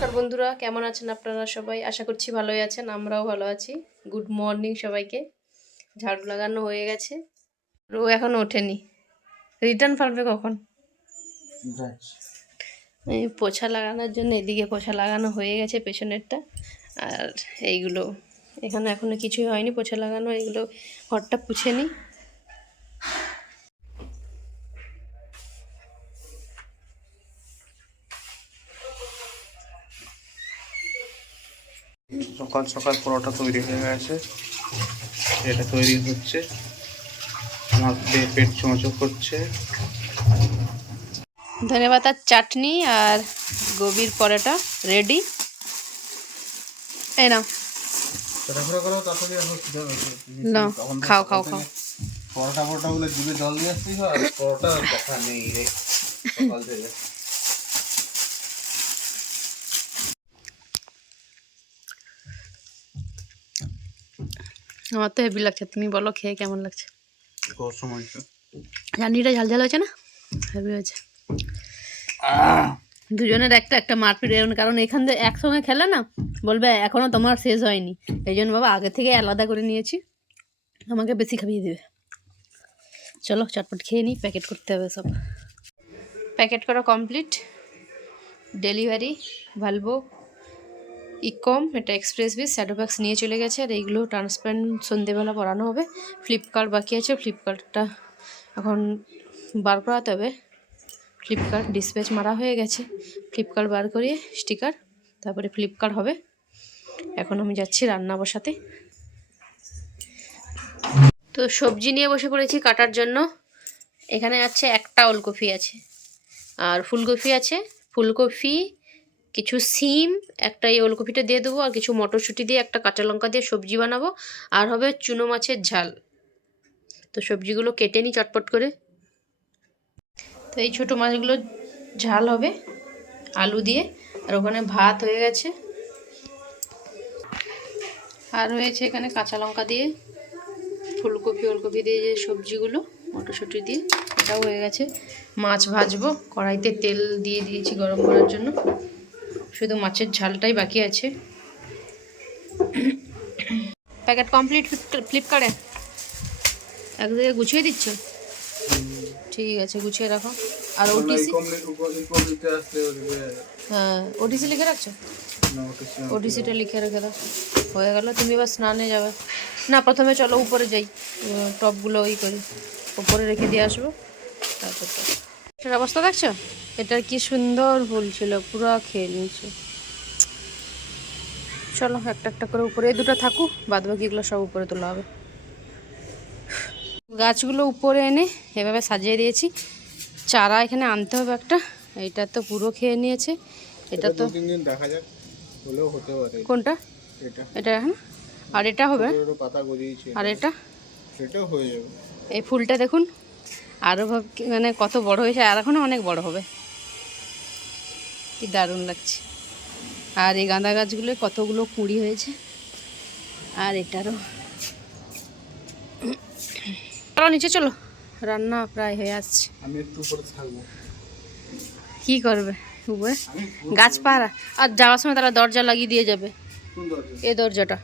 নমস্কার বন্ধুরা, কেমন আছেন আপনারা সবাই? আশা করছি ভালোই আছেন, আমরাও ভালো আছি। গুড মর্নিং সবাইকে। ঝাড়ু লাগানো হয়ে গেছে। রো এখন ওঠেনি। রিটার্ন পারবে কখন? পোছা লাগানোর জন্য এদিকে পোছা লাগানো হয়ে গেছে পেছনেরটা। আর এইগুলো, এখানে এখনও কিছুই হয়নি পোছা লাগানো এগুলো ঘরটা পুছে নিই। সকাল সকাল পরোটা তৈরি হয়ে গেছে। এটা তৈরি হচ্ছে। আমার পেট চোঁচো করছে। ধনেপাতার চাটনি আর গোবির পরোটা রেডি এই নাও। না খাও খাও খাও। পরোটা পরোটা বলে জিভে জল দিয়ে আসছিস আর পরোটা কথা নেই রে। আমার তো হেভি লাগছে। তুমি বলো খেয়ে কেমন লাগছে। চাটনিটা ঝাল ঝাল হয়েছে না? হেভি হয়েছে। দুজনের একটা একটা মারপিট এরকম কারণ এখান থেকে একসঙ্গে খেলে না বলবে এখনও তোমার শেষ হয়নি। এই জন্য বাবা আগে থেকে আলাদা করে নিয়েছি। আমাকে বেশি খাইয়ে দেবে। চলো চটপট খেয়ে নিই প্যাকেট করতে হবে সব। প্যাকেট করা কমপ্লিট ডেলিভারি ভালভো ইকম, এটা এক্সপ্রেস বিস স্যাডোপ্যাক্স নিয়ে চলে গেছে। আর এইগুলো ট্রান্সপারেন্ট সন্ধেবেলা পড়ানো হবে। ফ্লিপকার্ট বাকি আছে। ফ্লিপকার্টটা এখন বার করাতে হবে। ফ্লিপকার্ট ডিসপ্যাচ মারা হয়ে গেছে। ফ্লিপকার্ট বার করিয়ে স্টিকার তারপরে ফ্লিপকার্ট হবে। এখন আমি যাচ্ছি রান্না বসাতে। তো সবজি নিয়ে বসে পড়েছি কাটার জন্য। এখানে আছে একটা ওলকপি আছে। আর ফুলকপি আছে। ফুলকপি কিছু সিম একটা এই ওলকপিটা দিয়ে দেবো আর কিছু মটরশুঁটি দিয়ে একটা কাঁচা লঙ্কা দিয়ে সবজি বানাবো। আর হবে চুনো মাছের ঝাল। তো সবজিগুলো কেটে নিই চটপট করে। তো এই ছোটো মাছগুলো ঝাল হবে আলু দিয়ে। আর ওখানে ভাত হয়ে গেছে। আর হয়েছে এখানে কাঁচা লঙ্কা দিয়ে। ফুলকপি, ওলকপি দিয়ে যে সবজিগুলো, মটরশুঁটি দিয়ে, এটাও হয়ে গেছে। মাছ ভাজবো, কড়াইতে তেল দিয়ে দিয়েছি গরম করার জন্য। শুধু মাছের ঝালটাই বাকি আছে। প্যাকেট কমপ্লিট ফ্লিপকার্টে একদিকে গুছিয়ে দিচ্ছ? ঠিক আছে গুছিয়ে রাখো। আর ওটিসি হ্যাঁ ওটিসি লিখে রাখছো? ওটিসিটা লিখে রেখে দাও। হয়ে গেল তুমি এবার স্নানে যাবে। না প্রথমে চলো উপরে যাই। টপগুলো ওই করি। উপরে রেখে দিয়ে আসব। তারপর অবস্থা দেখছ? এটার কি সুন্দর ফুল ছিল পুরো খেয়ে নিয়েছে। চলো একটা একটা করে উপরে দুটো থাকুক বাদ বাকিগুলো সব উপরে তোলা হবে। গাছগুলো উপরে এনে এভাবে সাজিয়ে দিয়েছি। চারা এখানে আনতে হবে একটা এটা তো পুরো খেয়ে নিয়েছে। এটা তো দেখা যাক হলেও হতে পারে। কোনটা? এটা। এটা এখন? আর এটা হবে? ছোটো পাতা গজিয়েছে। আর এটা? সেটাও হয়ে যাবে। এই ফুলটা দেখুন আরও ভাব মানে কত বড় হয়েছে আর এখনও অনেক বড় হবে। কি দারুণ লাগছে। আর এই গাঁদা গাছগুলো কতগুলো কুঁড়ি হয়েছে আর এটারও। চলো নিচে চলো। রান্না প্রায় হয়ে আসছে। আমি একটু উপরে থাকব। কি করবে উপরে গাছপাড়া আর যাওয়ার সময় তারা দরজা লাগিয়ে দিয়ে যাবে। এ দরজাটা।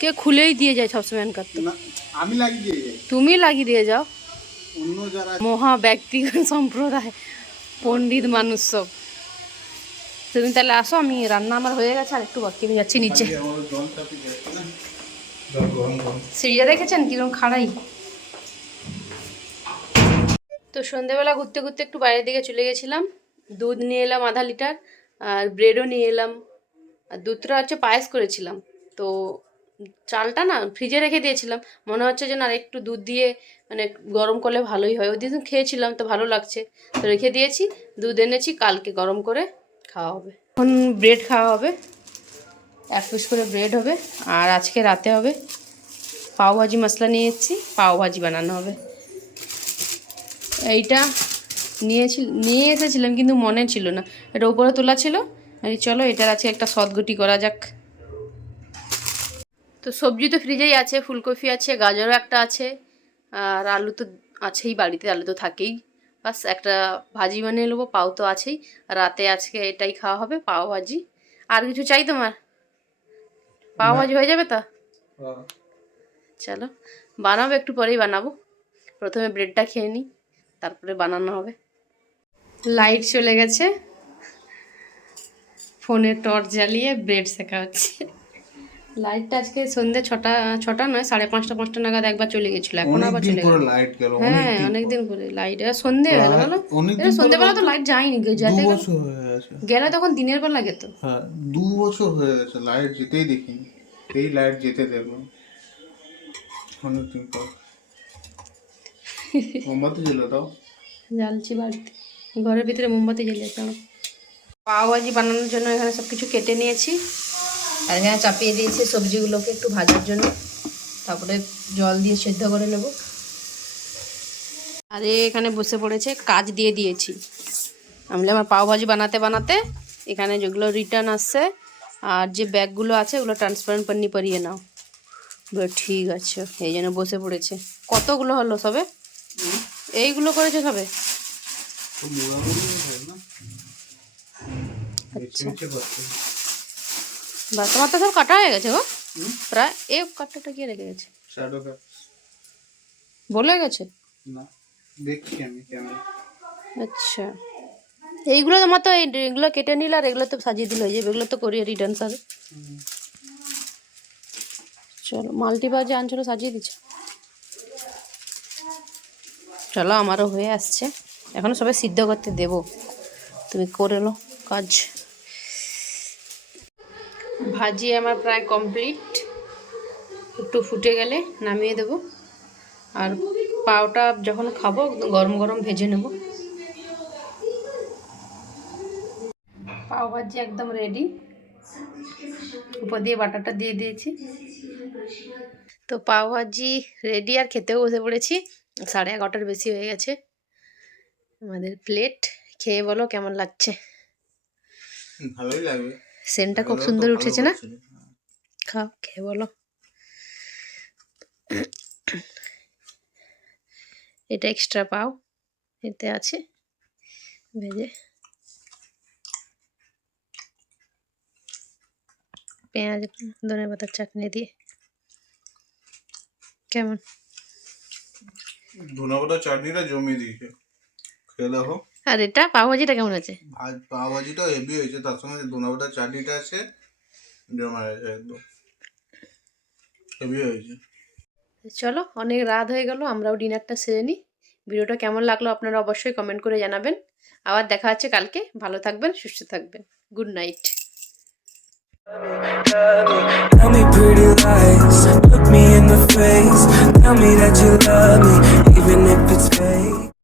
কে খুলেই দিয়ে যায় সবসময় এনকার তো। আমি লাগিয়ে দিয়ে যাই। তুমি লাগিয়ে দিয়ে যাও। অন্য যারা মহা ব্যক্তি সম্প্রদায় পণ্ডিত মানুষ সব তুমি তাহলে আসো আমি রান্না আমার হয়ে গেছে আর একটু বাকি আমি যাচ্ছি নিচে। সিঁড়িটা দেখেছেন? কীরকম খাড়াই। তো সন্ধেবেলা ঘুরতে ঘুরতে একটু বাইরের দিকে চলে গেছিলাম। দুধ নিয়ে এলাম আধা লিটার আর ব্রেডও নিয়ে এলাম। আর দুধটা হচ্ছে পায়েস করেছিলাম। তো চালটা না ফ্রিজে রেখে দিয়েছিলাম। মনে হচ্ছে যে না একটু দুধ দিয়ে মানে গরম করলে ভালোই হয়। ওই দিন খেয়েছিলাম তো ভালো লাগছে। তো রেখে দিয়েছি, দুধ এনেছি, কালকে গরম করে খাওয়া হবে। এখন ব্রেড খাওয়া হবে, এক পিস করে ব্রেড হবে, আর আজকে রাতে হবে পাও ভাজি মশলা নিয়ে এসেছি পাও ভাজি বানানো হবে। এইটা নিয়েছি, নিয়ে এসেছিলাম কিন্তু মনে ছিল না। এটা উপরে তোলা ছিল। চলো এটার আছে একটা সদগুটি করা যাক। তো সবজি তো ফ্রিজেই আছে ফুলকপি আছে গাজরও একটা আছে আর আলু তো আছেই বাড়িতে আলু তো থাকেই। বাস একটা ভাজি বানিয়ে নেব পাও তো আছেই। রাতে আজকে এটাই খাওয়া হবে পাও ভাজি। আর কিছু চাই তোমার? পাও ভাজি হয়ে যাবে তো? চলো বানাবো একটু পরেই বানাবো। প্রথমে ব্রেডটা খেয়ে নিই তারপরে বানানো হবে। লাইট চলে গেছে। ফোনে টর্চ জ্বালিয়ে ব্রেড শেখা হচ্ছে। লাইটটা আজকে সন্ধ্যে ছটা ছটা নয় সাড়ে পাঁচটা পাঁচটা নাগাদ একবার চলে গেছিল এখন আবার চলে গেল। লাইট গেল হ্যাঁ অনেকদিন পরে। লাইট সন্ধে হয়ে গেল বলো? সন্ধ্যেবেলা তো লাইট যায়নি যেতে গেলে- তখন দিনের বেলা যেত হ্যাঁ দু বছর হয়ে গেছে লাইট যেতেই দেখিনি। এই লাইট যেতে দেখলাম অনেকদিন পর। মোমবাতি ছিল তাও জ্বালছি বাড়িতে। ঘরের ভিতরে মোমবাতি জ্বালিয়েছে আমার পাও ভাজি বানানোর জন্য এখানে সব কিছু কেটে নিয়েছি। আর এখানে চাপিয়ে দিয়েছি সবজিগুলোকে একটু ভাজার জন্য। তারপরে জল দিয়ে সেদ্ধ করে নেব। আর এখানে বসে পড়েছে কাজ দিয়ে দিয়েছি। আমি আমার পাও ভাজি বানাতে বানাতে এখানে যেগুলো রিটার্ন আসছে আর যে ব্যাগগুলো আছে ওগুলো ট্রান্সপারেন্ট পান্নি পরিয়ে নাও। ঠিক আছে। এই জন্য বসে পড়েছে। কতগুলো হলো সবে? এইগুলো করেছে সবে? তো মোড়ামুড়ি হয় না বেছে বেছে করতে হয়। বা তোমার তো সব কাটা হয়ে গেছে গো। প্রায় এ কাটাটা গিয়ে রেখে গেছে? বলে গেছে? না দেখছি আমি ক্যামেরা আচ্ছা। এইগুলো তোমার তো এই- এগুলো কেটে নিলে আর এগুলো তো সাজিয়ে দিলে যাবে এগুলো তো করিয়ে রিটার্ন সারে চলো মাল্টিবার যে আনছিল সাজিয়ে দিচ্ছে। চলো আমারও হয়ে আসছে। এখনও সবাই সিদ্ধ করতে দেব। তুমি করে লো কাজ। ভাজি আমার প্রায় কমপ্লিট একটু ফুটে গেলে নামিয়ে দেব। আর পাওটা যখন খাব গরম গরম ভেজে নেব। পাও ভাজি একদম রেডি উপর দিয়ে বাটারটা দিয়ে দিয়েছি। তো পাও ভাজি রেডি আর খেতেও বসে পড়েছি। সাড়ে এগারোটার বেশি হয়ে গেছে। আমাদের প্লেট খেয়ে বলো কেমন লাগছে? ভালোই লাগবে সেন্টটা খুব সুন্দর উঠেছে না? খাও খেয়ে বলো। এটা এক্সট্রা পাও এতে আছে। ভেজে। পেঁয়াজ ধনে পাতার চাটনি দিয়ে। কেমন? ধনেপাতা চাটনিটা জমিয়ে দিয়েছে। খেয়ে দেখো। আর এটা পাও ভাজিটা কেমন আছে পাও ভাজিটা হেভি হয়েছে তার সঙ্গে ধনেপাতার চাটনিটা আছে জমা একদম হেভি হয়েছে। চলো অনেক রাত হয়ে গেল আমরাও ডিনারটা সেরে নিই। ভিডিওটা কেমন লাগল আপনারা অবশ্যই কমেন্ট করে জানাবেন। আবার দেখা হচ্ছে কালকে ভালো থাকবেন সুস্থ থাকবেন। Good night Tell me pretty lies, look me in the face. Tell me that you love me,